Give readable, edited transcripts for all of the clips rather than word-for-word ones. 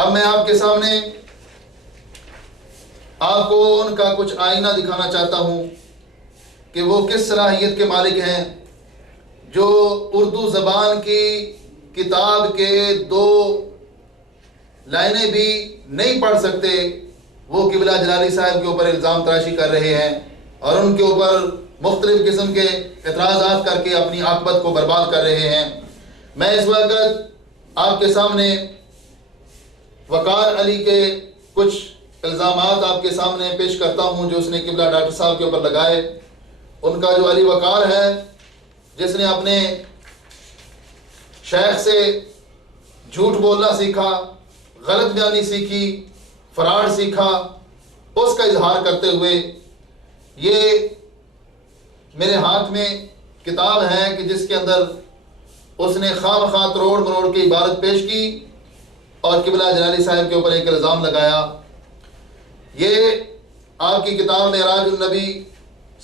اب میں آپ کے سامنے آپ کو ان کا کچھ آئینہ دکھانا چاہتا ہوں کہ وہ کس صلاحیت کے مالک ہیں، جو اردو زبان کی کتاب کے 2 لائنیں بھی نہیں پڑھ سکتے، وہ قبلہ جلالی صاحب کے اوپر الزام تراشی کر رہے ہیں اور ان کے اوپر مختلف قسم کے اعتراضات کر کے اپنی عاقبت کو برباد کر رہے ہیں۔ میں اس وقت آپ کے سامنے وقار علی کے کچھ الزامات آپ کے سامنے پیش کرتا ہوں جو اس نے قبلہ ڈاکٹر صاحب کے اوپر لگائے۔ ان کا جو علی وقار ہے، جس نے اپنے شیخ سے جھوٹ بولنا سیکھا، غلط بیانی سیکھی، فراڈ سیکھا، اس کا اظہار کرتے ہوئے یہ میرے ہاتھ میں کتاب ہے کہ جس کے اندر اس نے خواہ مخواہ تروڑ مروڑ کی عبارت پیش کی اور قبلہ جلالی صاحب کے اوپر ایک الزام لگایا۔ یہ آپ کی کتاب معراج النبی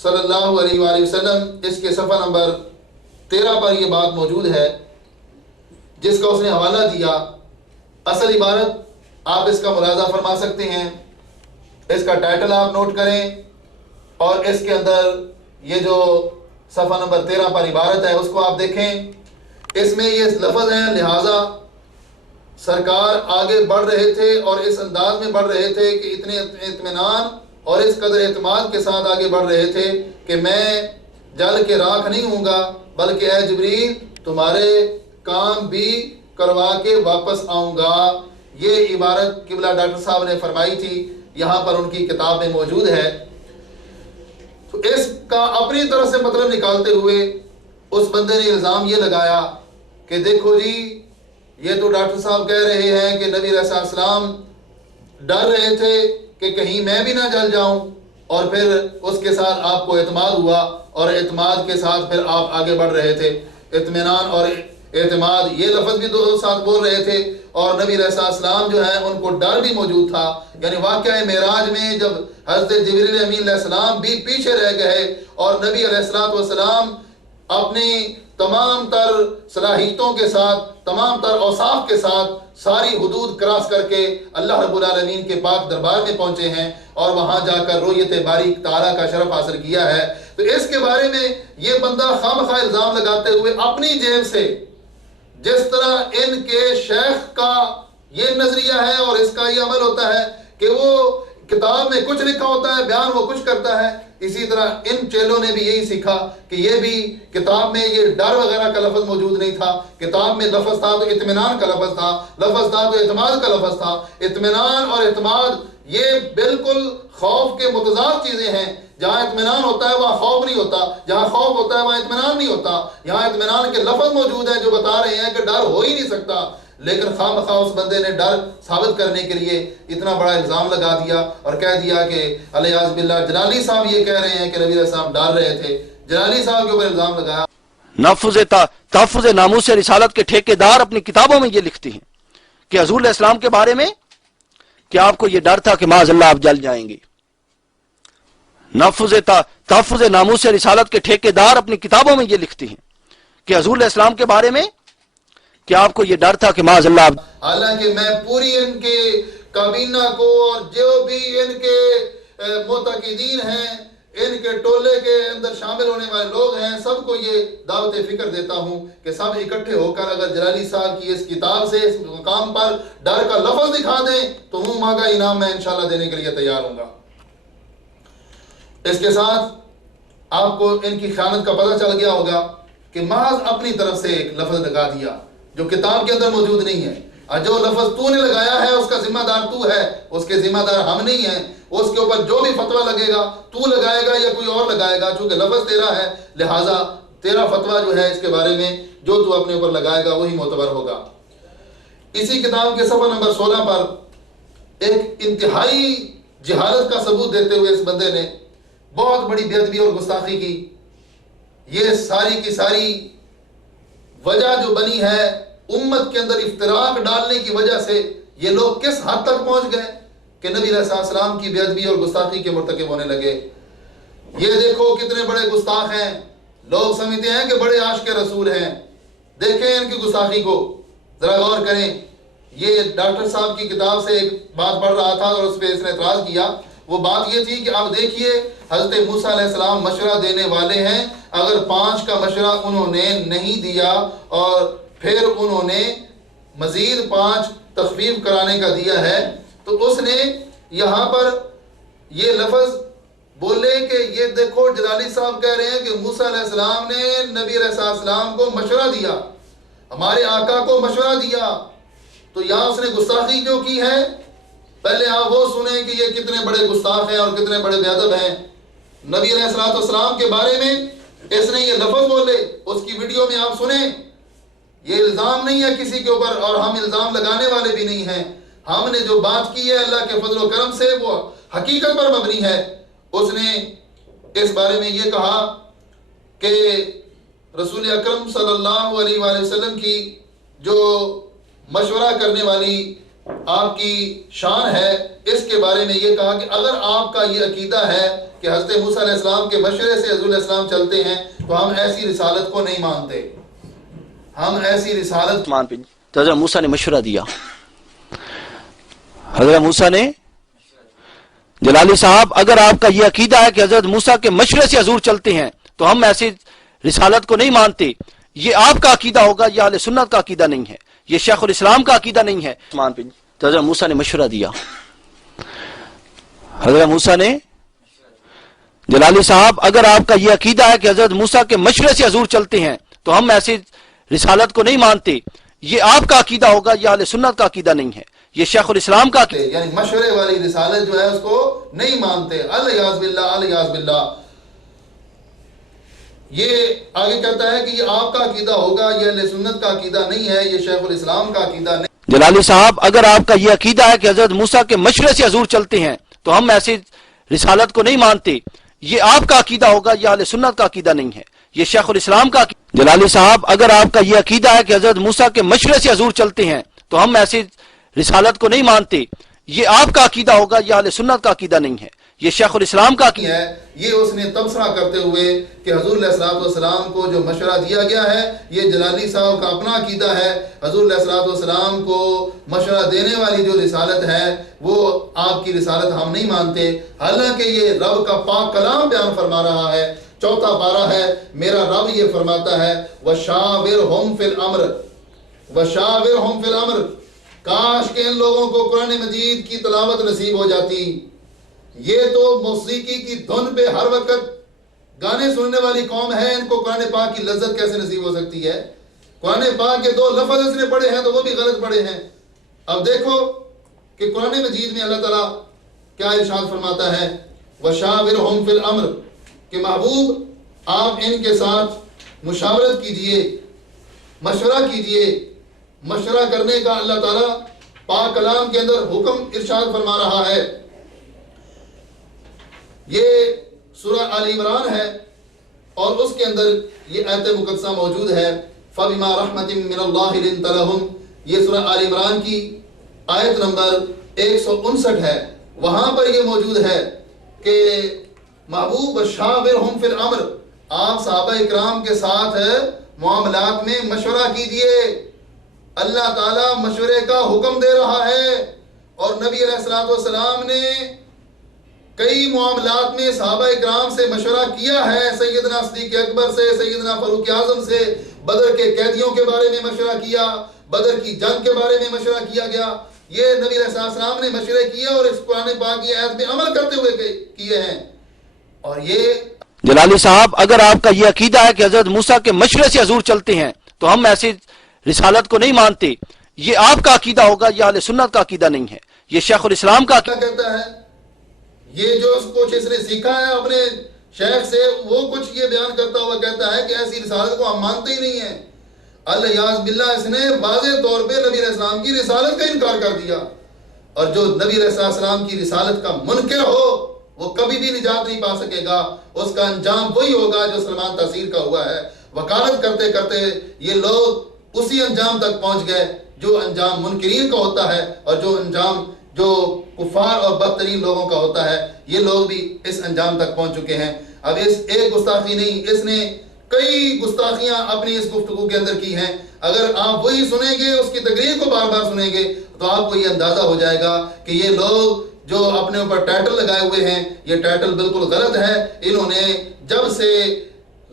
صلی اللہ علیہ وآلہ وسلم، اس کے صفحہ نمبر 13 پر یہ بات موجود ہے جس کا اس نے حوالہ دیا۔ اصل عبارت آپ اس کا ملاحظہ فرما سکتے ہیں، اس کا ٹائٹل آپ نوٹ کریں اور اس کے اندر یہ جو صفحہ نمبر 13 پر عبارت ہے اس کو آپ دیکھیں۔ اس میں یہ لفظ ہیں، لہٰذا سرکار آگے بڑھ رہے تھے اور اس انداز میں بڑھ رہے تھے کہ اتنے اطمینان اور اس قدر اعتماد کے ساتھ آگے بڑھ رہے تھے کہ میں جل کے راکھ نہیں ہوں گا، بلکہ اے جبریل تمہارے کام بھی کروا کے واپس آؤں گا۔ یہ عبارت قبلہ ڈاکٹر صاحب نے فرمائی تھی، یہاں پر ان کی کتاب میں موجود ہے۔ تو اس کا اپنی طرف سے مطلب نکالتے ہوئے اس بندے نے الزام یہ لگایا کہ دیکھو جی، یہ تو ڈاکٹر صاحب کہہ رہے ہیں کہ نبی علیہ السلام ڈر رہے تھے کہ کہیں میں بھی نہ جل جاؤں، اور پھر اس کے ساتھ آپ کو اعتماد ہوا اور اعتماد کے ساتھ پھر آپ آگے بڑھ رہے تھے۔ اطمینان اور اعتماد یہ لفظ بھی دو ساتھ بول رہے تھے، اور نبی علیہ السلام جو ہے ان کو ڈر بھی موجود تھا۔ یعنی واقعہ معراج میں جب حضرت جبریل امین علیہ السلام بھی پیچھے رہ گئے اور نبی علیہ السلام اپنی تمام تر صلاحیتوں کے ساتھ، تمام تر اوصاف کے ساتھ ساری حدود کراس کر کے اللہ رب العالمین کے پاک دربار میں پہنچے ہیں اور وہاں جا کر رؤیت باری تعالیٰ کا شرف حاصل کیا ہے، تو اس کے بارے میں یہ بندہ خواہ الزام لگاتے ہوئے اپنی جیب سے، جس طرح ان کے شیخ کا یہ نظریہ ہے اور اس کا یہ عمل ہوتا ہے کہ وہ کتاب میں کچھ لکھا ہوتا ہے، بیان وہ کچھ کرتا ہے، اسی طرح ان چیلوں نے بھی یہی سیکھا کہ یہ بھی کتاب میں یہ ڈر وغیرہ کا لفظ موجود نہیں تھا، کتاب میں لفظ تھا تو اطمینان کا لفظ تھا، لفظ تھا تو اعتماد کا لفظ تھا۔ اطمینان اور اعتماد یہ بالکل خوف کے متضاد چیزیں ہیں۔ جہاں اطمینان ہوتا ہے وہاں خوف نہیں ہوتا، جہاں خوف ہوتا ہے وہاں اطمینان نہیں ہوتا۔ یہاں اطمینان کے لفظ موجود ہیں جو بتا رہے ہیں کہ ڈر ہو ہی نہیں سکتا، لیکن خواہ مخواہ اس بندے نے ڈر ثابت کرنے کے لیے اتنا بڑا الزام لگا دیا اور کہہ دیا کہ الیاذ باللہ جلالی صاحب یہ کہہ رہے ہیں کہ نبی علیہ السلام ڈر رہے تھے۔ جلالی صاحب کے اوپر الزام لگایا۔ تحفظ ناموس رسالت کے ٹھیکیدار اپنی کتابوں میں یہ لکھتے ہیں کہ حضور علیہ السلام کے بارے میں کہ آپ کو یہ ڈر تھا کہ معاذ اللہ آپ جل جائیں گے۔ تحفظ ناموس رسالت کے ٹھیکیدار اپنی کتابوں میں یہ لکھتے ہیں کہ حضور علیہ السلام کے بارے میں کہ آپ کو یہ ڈر تھا کہ معاذ اللہ آپ، حالانکہ میں پوری ان کے کابینہ کو اور جو بھی ان کے معتقدین ہیں، ان کے ٹولے کے اندر شامل ہونے والے لوگ ہیں، سب کو یہ دعوت فکر دیتا ہوں کہ سب اکٹھے ہو کر اگر جلالی صاحب کی اس کتاب سے اس مقام پر ڈر کا لفظ دکھا دیں تو منہ مانگا انعام میں انشاءاللہ دینے کے لیے تیار ہوں گا۔ اس کے ساتھ آپ کو ان کی خیانت کا پتہ چل گیا ہوگا کہ محض اپنی طرف سے ایک لفظ لگا دیا جو کتاب کے اندر موجود نہیں ہے، اور جو لفظ تو نے لگایا ہے اس کا ذمہ دار تو ہے، اس کے ذمہ دار ہم نہیں ہیں۔ اس کے اوپر جو بھی فتویٰ لگے گا تو لگائے گا یا کوئی اور لگائے گا، چونکہ لفظ تیرا ہے لہٰذا تیرا فتویٰ جو ہے اس کے بارے میں جو تو اپنے اوپر لگائے گا وہی معتبر ہوگا۔ اسی کتاب کے صفحہ نمبر 16 پر ایک انتہائی جہالت کا ثبوت دیتے ہوئے اس بندے نے بہت بڑی بے ادبی اور گستاخی کی۔ یہ ساری کی ساری وجہ جو بنی ہے امت کے اندر افتراق ڈالنے کی وجہ سے، یہ لوگ کس حد تک پہنچ گئے کہ نبی علیہ السلام کی بے ادبی اور گستاخی کے مرتکب ہونے لگے۔ یہ دیکھو کتنے بڑے گستاخ ہیں، لوگ سمجھتے ہیں کہ بڑے عاشق رسول ہیں۔ دیکھیں ان کی گستاخی کو، ذرا غور کریں۔ یہ ڈاکٹر صاحب کی کتاب سے ایک بات پڑھ رہا تھا اور اس پہ اس نے اعتراض کیا. وہ بات یہ تھی کہ اب دیکھیے حضرت موسیٰ علیہ السلام مشورہ دینے والے ہیں, اگر 5 کا مشورہ انہوں نے نہیں دیا اور پھر انہوں نے مزید 5 تخفیف کرانے کا دیا ہے, تو اس نے یہاں پر یہ لفظ بولے کہ یہ دیکھو جلالی صاحب کہہ رہے ہیں کہ موسیٰ علیہ السلام نے نبی علیہ السلام کو مشورہ دیا, ہمارے آقا کو مشورہ دیا. تو یہاں اس نے گستاخی جو کی ہے, پہلے آپ وہ سنیں کہ یہ کتنے بڑے گستاخ ہیں اور کتنے بڑے بے ادب ہیں. نبی علیہ السلام کے بارے میں اس نے یہ لفظ بولے, اس کی ویڈیو میں آپ سنیں. یہ الزام نہیں ہے کسی کے اوپر اور ہم الزام لگانے والے بھی نہیں ہیں. ہم نے جو بات کی ہے اللہ کے فضل و کرم سے وہ حقیقت پر مبنی ہے. اس نے اس بارے میں یہ کہا کہ رسول اکرم صلی اللہ علیہ وآلہ وسلم کی جو مشورہ کرنے والی آپ کی شان ہے, اس کے بارے میں یہ کہا کہ اگر آپ کا یہ عقیدہ ہے کہ حضرت موسیٰ علیہ السلام کے مشورے سے حضور علیہ السلام چلتے ہیں تو ہم ایسی رسالت کو نہیں مانتے, ہم ایسی رسالت مان پہ. تو حضرت موسیٰ نے مشورہ دیا, حضرت موسیٰ نے, جلالی صاحب اگر آپ کا یہ عقیدہ ہے کہ حضرت موسیٰ کے مشورے سے حضور چلتے ہیں تو ہم ایسی رسالت کو نہیں مانتے, یہ آپ کا عقیدہ ہوگا, یہ اہل سنت کا عقیدہ نہیں ہے, یہ شیخ الاسلام کا عقیدہ نہیں ہے. تو حضرت موسیٰ نے مشورہ دیا, حضرت موسیٰ نے, جلالی صاحب اگر آپ کا یہ عقیدہ ہے کہ حضرت موسیٰ کے مشورے سے حضور چلتے ہیں تو ہم ایسی رسالت کو نہیں مانتے, یہ آپ کا عقیدہ ہوگا, یہ اہل سنت کا عقیدہ نہیں ہے, یہ شیخ الاسلام کا عقیدہ, یعنی مشورے والی رسالت جو ہے اس کو نہیں مانتے. الیاذ باللہ, الیاذ باللہ. یہ آگے کہتا ہے کہ یہ آپ کا عقیدہ ہوگا, یہ اہل سنت کا عقیدہ نہیں ہے, یہ شیخ الاسلام کا عقیدہ نہیں. جلالی صاحب اگر آپ کا یہ عقیدہ ہے کہ حضرت موسیٰ کے مشورے سے حضور چلتے ہیں تو ہم ایسی رسالت کو نہیں مانتے, یہ آپ کا عقیدہ ہوگا, یہ اہل سنت کا عقیدہ نہیں ہے, یہ شیخ الاسلام کا عقیدہ. جلالی صاحب اگر آپ کا یہ عقیدہ ہے کہ حضرت موسیٰ کے مشورے سے حضور چلتے ہیں تو ہم ایسی رسالت کو نہیں مانتے, یہ آپ کا عقیدہ ہوگا, یہ اہل سنت کا عقیدہ نہیں ہے, یہ شیخ الاسلام کا عقیدہ ہے. یہ اس نے تبصرہ کرتے ہوئے کہ حضور علیہ السلام کو جو مشورہ دیا گیا ہے یہ جلالی صاحب کا اپنا عقیدہ ہے, حضور علیہ السلام کو مشورہ دینے والی جو رسالت ہے وہ آپ کی رسالت ہم نہیں مانتے. حالانکہ یہ رب کا پاک کلام بیان فرما رہا ہے, 4 پارہ ہے, میرا رب یہ فرماتا ہے وَشَاوِرْهُمْ فِي الْأَمْرِ, وَشَاوِرْهُمْ فِي الْأَمْرِ. کاش کہ ان لوگوں کو قرآن مجید کی تلاوت نصیب ہو جاتی. یہ تو موسیقی کی دھن پہ ہر وقت گانے سننے والی قوم ہے, ان کو قرآن پاک کی لذت کیسے نصیب ہو سکتی ہے؟ قرآن پاک کے 2 لفظ اس نے پڑھے ہیں تو وہ بھی غلط پڑھے ہیں. اب دیکھو کہ قرآن مجید میں اللہ تعالیٰ کیا ارشاد فرماتا ہے, وَشَاوِرْهُمْ فِي الْأَمْرِ, کہ محبوب آپ ان کے ساتھ مشاورت کیجئے, مشورہ کیجئے. مشورہ کرنے کا اللہ تعالیٰ پاک کلام کے اندر حکم ارشاد فرما رہا ہے. یہ سورہ آل عمران ہے اور اس کے اندر یہ آیت مقدسہ موجود ہے, فَبِمَا رَحْمَةٍ مِّنَ اللَّهِ لِنْتَ لَهُمْ. یہ سورہ آل عمران کی آیت نمبر 159 ہے. وہاں پر یہ موجود ہے کہ محبوب وَشَاوِرْهُمْ فِي الْأَمْرِ, آپ صحابہ اکرام کے ساتھ معاملات میں مشورہ کیجئے. اللہ تعالیٰ مشورے کا حکم دے رہا ہے اور نبی علیہ السلام نے کئی معاملات میں صحابہ اکرام سے مشورہ کیا ہے. سیدنا صدیق اکبر سے, سیدنا فاروق اعظم سے بدر کے قیدیوں کے بارے میں مشورہ کیا, بدر کی جنگ کے بارے میں مشورہ کیا گیا. یہ نبی علیہ السلام نے مشورے کیے اور اس قرآن پاک کی آیت پہ عمل کرتے ہوئے کیے ہیں. اور یہ جلالی صاحب اگر آپ کا یہ عقیدہ ہے کہ حضرت موسیٰ کے مشورے سے حضور چلتے ہیں تو ہم ایسی رسالت کو نہیں مانتے, یہ آپ کا عقیدہ ہوگا, یہ اہل سنت کا عقیدہ نہیں ہے, یہ شیخ الاسلام کا عقیدہ. کہتا ہے یہ جو کچھ اس نے سیکھا ہے اپنے شیخ سے, وہ کچھ یہ بیان کرتا ہوا کہتا ہے کہ ایسی رسالت کو ہم مانتے ہی نہیں ہیں. الیاذ باللہ, اس نے واضح طور پہ نبی علیہ السلام کی رسالت کا انکار کر دیا. اور جو نبی علیہ السلام کی رسالت کا منکر ہو وہ کبھی بھی نجات نہیں پا سکے گا. اس کا انجام وہی ہوگا جو سلمان تاثیر کا ہوا ہے. وکالت کرتے کرتے یہ لوگ اسی انجام تک پہنچ گئے جو انجام منکرین کا ہوتا ہے اور جو انجام جو کفار اور بدترین لوگوں کا ہوتا ہے. یہ لوگ بھی اس انجام تک پہنچ چکے ہیں. اب اس ایک گستاخی نہیں, اس نے کئی گستاخیاں اپنی اس گفتگو کے اندر کی ہیں. اگر آپ وہی سنیں گے, اس کی تقریر کو بار بار سنیں گے تو آپ کو یہ اندازہ ہو جائے گا کہ یہ لوگ جو اپنے اوپر ٹائٹل لگائے ہوئے ہیں یہ ٹائٹل بالکل غلط ہے. انہوں نے جب سے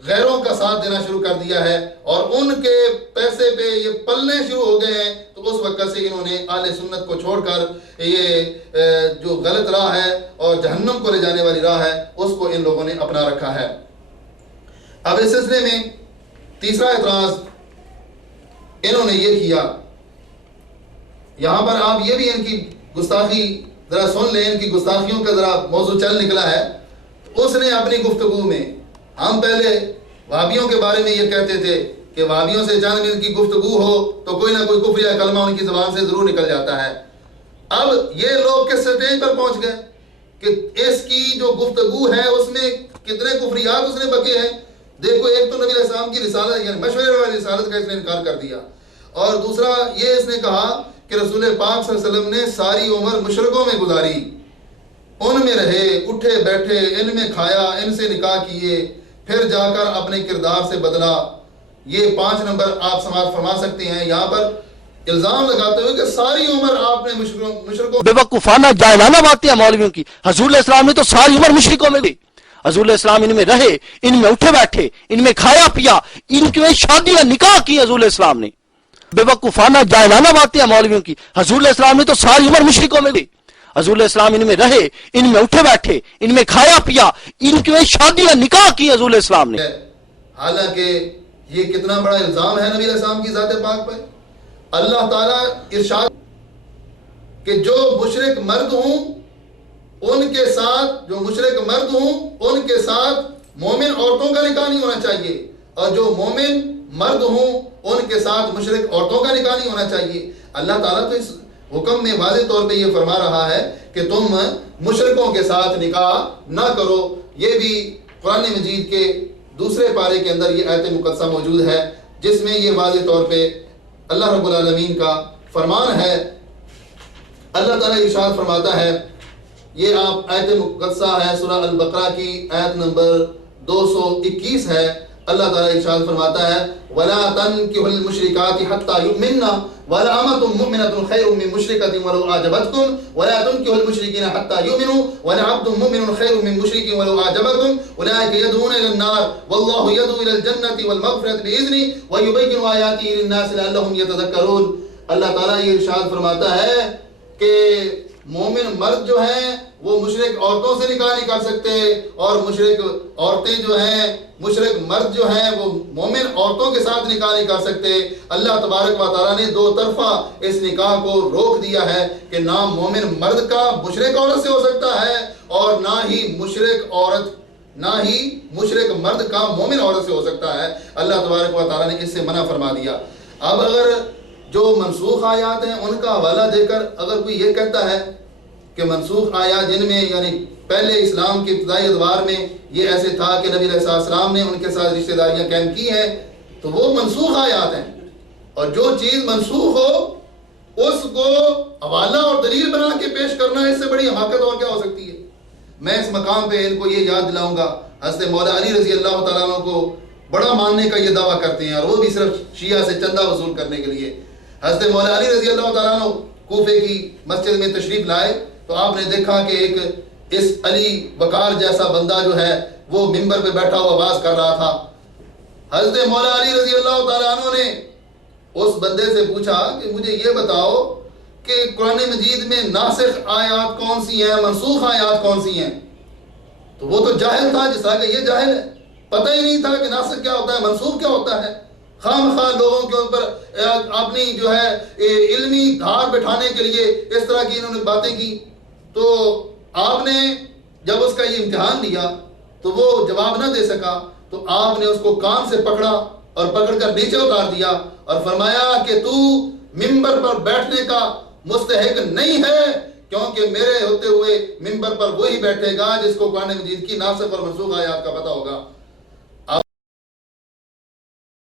غیروں کا ساتھ دینا شروع کر دیا ہے اور ان کے پیسے پہ یہ پلنے شروع ہو گئے ہیں تو اس وقت سے انہوں نے اہل سنت کو چھوڑ کر یہ جو غلط راہ ہے اور جہنم کو لے جانے والی راہ ہے اس کو ان لوگوں نے اپنا رکھا ہے. اب اس سلسلے میں تیسرا اعتراض انہوں نے یہ کیا، یہاں پر آپ یہ بھی ان کی گستاخی ذرا سن لیں، ان کی گستاخیوں کا ذرا موضوع چل نکلا ہے. اس نے اپنی گفتگو میں، ہم پہلے وہابیوں کے بارے میں یہ کہتے تھے کہ وہابیوں سے جانب ان کی گفتگو ہو تو کوئی نہ کوئی کفر یا کلمہ ان کی زبان سے ضرور نکل جاتا ہے. اب یہ لوگ کس سٹیج پر پہنچ گئے کہ اس کی جو گفتگو ہے اس میں کتنے کفریات اس نے بکے ہیں. دیکھو، ایک تو نبی علیہ السلام کی رسالت یعنی مشورے والی رسالت کا اس نے انکار کر دیا، اور دوسرا یہ اس نے کہا کہ رسول پاک صلی اللہ علیہ وسلم نے ساری عمر مشرکوں میں گزاری، ان میں رہے، اٹھے بیٹھے، ان میں کھایا، ان سے نکاح کیے، پھر جا کر اپنے کردار سے بدلا. یہ 5 نمبر آپ سماعت فرما سکتے ہیں. یہاں پر الزام لگاتے ہوئے کہ ساری عمر آپ نے مشرکوں بے وقوفانہ جاہلانہ باتیں ہیں مولویوں کی. حضور علیہ السلام نے تو ساری عمر مشرکوں میں گئی. حضور علیہ السلام ان میں رہے، ان میں اٹھے بیٹھے، ان میں کھایا پیا، ان کے شادیاں نکاح کی حضور علیہ السلام نے. بے وقوفانہ جاہلانہ باتیں ہیں مولویوں کی. حضور علیہ السلام نے تو ساری عمر مشرکوں میں گئی. حضور علیہ السلام ان میں رہے، ان میں اٹھے بیٹھے، ان میں کھایا پیا، ان کے شادیاں نکاح کی حضور علیہ السلام نے. حالانکہ یہ کتنا بڑا الزام ہے نبی علیہ السلام کی ذات پاک پر. اللہ تعالیٰ ارشاد کہ جو مشرک مرد ہوں ان کے ساتھ ان کے ساتھ مومن عورتوں کا نکاح نہیں ہونا چاہیے، اور جو مومن مرد ہوں ان کے ساتھ مشرک عورتوں کا نکاح نہیں ہونا چاہیے. اللہ تعالیٰ تو اس حکم میں واضح طور پہ یہ فرما رہا ہے کہ تم مشرکوں کے ساتھ نکاح نہ کرو. یہ بھی قرآن مجید کے دوسرے پارے کے اندر یہ آیت مقدسہ موجود ہے جس میں یہ واضح طور پہ اللہ رب العالمین کا فرمان ہے. اللہ تعالیٰ ارشاد فرماتا ہے، یہ آپ آیت مقدسہ ہے سورہ البقرہ کی آیت نمبر 221 ہے. اللہ تعالیٰ ارشاد فرماتا ہے وَلَا تَنْكِحُوا الْمُشْرِكَاتِ حَتَّى يُؤْمِنَّ وَلَأَمَةٌ مُؤْمِنَةٌ خَيْرٌ مِّن مُّشْرِكَةٍ وَلَوْ أَعْجَبَتْكُمْ وَلَا تُنْكِحُوا الْمُشْرِكِينَ حَتَّى يُؤْمِنُوا وَلَعَبْدٌ مُّؤْمِنٌ خَيْرٌ مِّن مُّشْرِكٍ وَلَوْ أَعْجَبَكُمْ أُولَٰئِكَ يَدْعُونَ إِلَى النَّارِ وَاللَّهُ يَدْعُو إِلَى الْجَنَّةِ وَالْمَغْفِرَةِ بِإِذْنِهِ وَيُبَيِّنُ آيَاتِهِ لِلنَّاسِ لَعَلَّهُمْ يَتَذَكَّرُونَ. اللہ تعالیٰ یہ ارشاد فرماتا ہے کہ مومن مرد جو ہیں وہ مشرک عورتوں سے نکاح نہیں کر سکتے، اور مشرک عورتیں جو ہیں، مشرک مرد جو ہیں وہ مومن عورتوں کے ساتھ نکاح نہیں کر سکتے. اللہ تبارک و تعالیٰ نے 2 طرفہ اس نکاح کو روک دیا ہے کہ نہ مومن مرد کا مشرک عورت سے ہو سکتا ہے اور نہ ہی مشرک مرد کا مومن عورت سے ہو سکتا ہے. اللہ تبارک و تعالیٰ نے اس سے منع فرما دیا. اب اگر جو منسوخ آیات ہیں ان کا حوالہ دے کر اگر کوئی یہ کہتا ہے کہ منسوخ آیات جن میں یعنی پہلے اسلام کے ابتدائی ادوار میں یہ ایسے تھا کہ نبی علیہ السلام نے ان کے ساتھ رشتہ داریاں قائم کی ہیں تو وہ منسوخ آیات ہیں، اور جو چیز منسوخ ہو اس کو حوالہ اور دلیل بنا کے پیش کرنا اس سے بڑی حماقت اور کیا ہو سکتی ہے. میں اس مقام پہ ان کو یہ یاد دلاؤں گا، حضرت مولا علی رضی اللہ تعالیٰ عنہ کو بڑا ماننے کا یہ دعویٰ کرتے ہیں، اور وہ بھی صرف شیعہ سے چندہ وصول کرنے کے لیے. حضرت مولا علی رضی اللہ تعالیٰ عنہ کوفے کی مسجد میں تشریف لائے تو آپ نے دیکھا کہ ایک اس علی وقار جیسا بندہ جو ہے وہ ممبر پہ بیٹھا ہوا آواز کر رہا تھا. حضرت مولا علی رضی اللہ تعالیٰ عنہ نے اس بندے سے پوچھا کہ مجھے یہ بتاؤ کہ قرآن مجید میں ناسخ آیات کون سی ہیں، منسوخ آیات کون سی ہیں؟ تو وہ تو جاہل تھا، جس طرح کہ یہ جاہل ہے، پتہ ہی نہیں تھا کہ ناسخ کیا ہوتا ہے، منسوخ کیا ہوتا ہے. خام خواہ لوگوں کے اوپر اپنی جو ہے علمی دھار بٹھانے کے لیے اس طرح کی انہوں نے باتیں کی. تو آپ نے جب اس کا یہ امتحان لیا تو وہ جواب نہ دے سکا تو آپ نے اس کو کان سے پکڑا اور پکڑ کر نیچے اتار دیا اور فرمایا کہ تو ممبر پر بیٹھنے کا مستحق نہیں ہے، کیونکہ میرے ہوتے ہوئے ممبر پر وہی بیٹھے گا جس کو قرآن مجید کی ناسخ اور منسوخ آیات کا پتہ ہوگا.